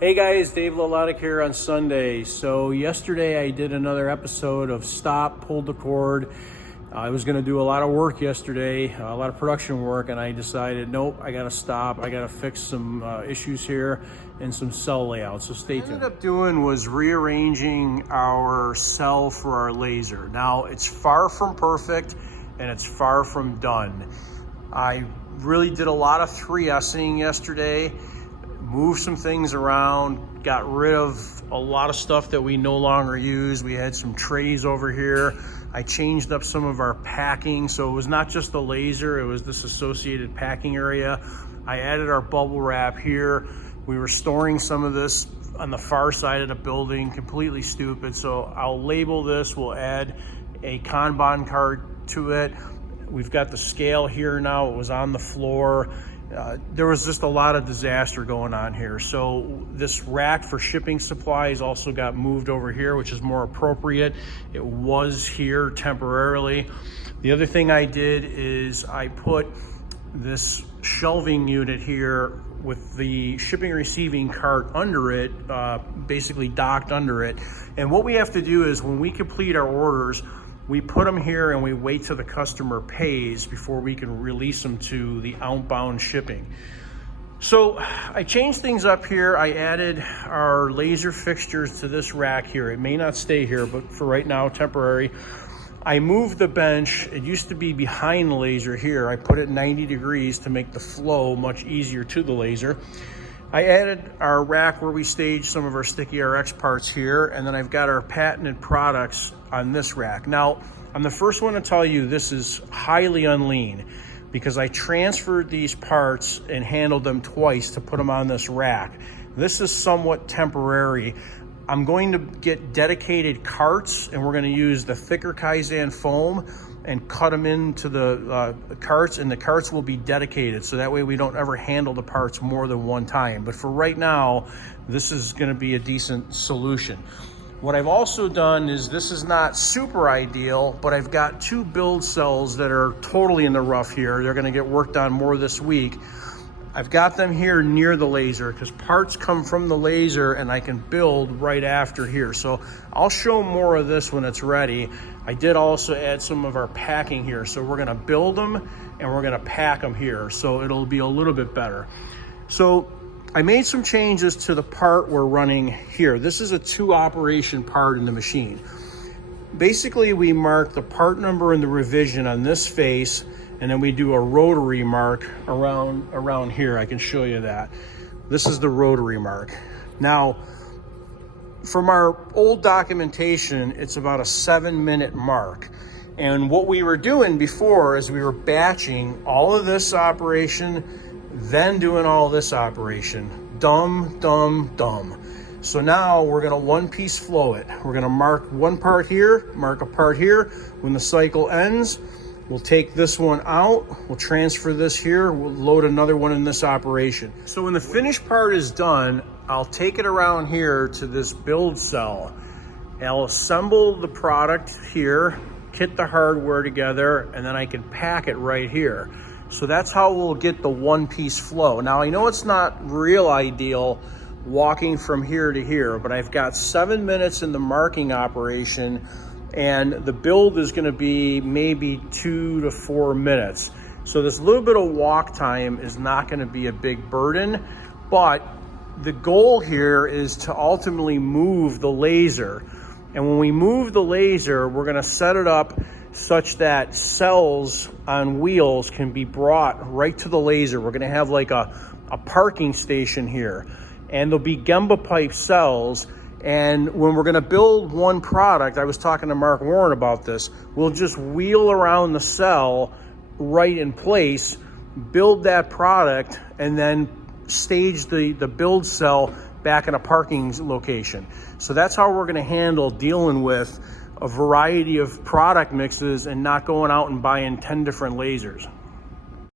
Hey guys, Dave Lolotic here on Sunday. So yesterday I did another episode of Stop, Pulled the Cord. I was going to do a lot of work yesterday, a lot of production work, and I decided, nope, I got to stop. I got to fix some issues here and some cell layout, so stay tuned. What I ended up doing was rearranging our cell for our laser. Now, it's far from perfect and it's far from done. I really did a lot of 3S'ing yesterday. Moved some things around, got rid of a lot of stuff that we no longer use. We had some trays over here. I changed up some of our packing, so it was not just the laser, it was this associated packing area. I added our bubble wrap here. We were storing some of this on the far side of the building, completely stupid. So I'll label this, we'll add a Kanban card to it. We've got the scale here now, it was on the floor. There was just a lot of disaster going on here. So this rack for shipping supplies also got moved over here, which is more appropriate. It was here temporarily. The other thing I did is I put this shelving unit here with the shipping and receiving cart under it, basically docked under it. And what we have to do is when we complete our orders, we put them here and we wait till the customer pays before we can release them to the outbound shipping. So I changed things up here. I added our laser fixtures to this rack here. It may not stay here, but for right now, temporary. I moved the bench. It used to be behind the laser here. I put it 90 degrees to make the flow much easier to the laser. I added our rack where we stage some of our Sticky RX parts here, and then I've got our patented products on this rack. Now, I'm the first one to tell you this is highly unlean because I transferred these parts and handled them twice to put them on this rack. This is somewhat temporary. I'm going to get dedicated carts, and we're going to use the thicker Kaizen foam and cut them into the carts, and the carts will be dedicated, so that way we don't ever handle the parts more than one time. But for right now, this is going to be a decent solution. What I've also done is, this is not super ideal, but I've got two build cells that are totally in the rough here. They're going to get worked on more this week. I've got them here near the laser because parts come from the laser and I can build right after here. So I'll show more of this when it's ready. I did also add some of our packing here. So we're gonna build them and we're gonna pack them here. So it'll be a little bit better. So I made some changes to the part we're running here. This is a 2-operation part in the machine. Basically, we mark the part number and the revision on this face, and then we do a rotary mark around here. I can show you that. This is the rotary mark. Now, from our old documentation, it's about a 7-minute mark. And what we were doing before is we were batching all of this operation, then doing all this operation. Dumb, dumb, dumb. So now we're gonna one-piece flow it. We're gonna mark one part here, mark a part here. When the cycle ends, we'll take this one out, we'll transfer this here, we'll load another one in this operation. So when the finished part is done, I'll take it around here to this build cell. I'll assemble the product here, kit the hardware together, and then I can pack it right here. So that's how we'll get the one-piece flow. Now, I know it's not real ideal walking from here to here, but I've got 7 minutes in the marking operation, and the build is going to be maybe 2 to 4 minutes. So this little bit of walk time is not going to be a big burden, but the goal here is to ultimately move the laser. And when we move the laser, we're going to set it up such that cells on wheels can be brought right to the laser. We're going to have like a parking station here, and there'll be Gemba pipe cells. And when we're gonna build one product, I was talking to Mark Warren about this, we'll just wheel around the cell right in place, build that product, and then stage the build cell back in a parking location. So that's how we're gonna handle dealing with a variety of product mixes and not going out and buying 10 different lasers.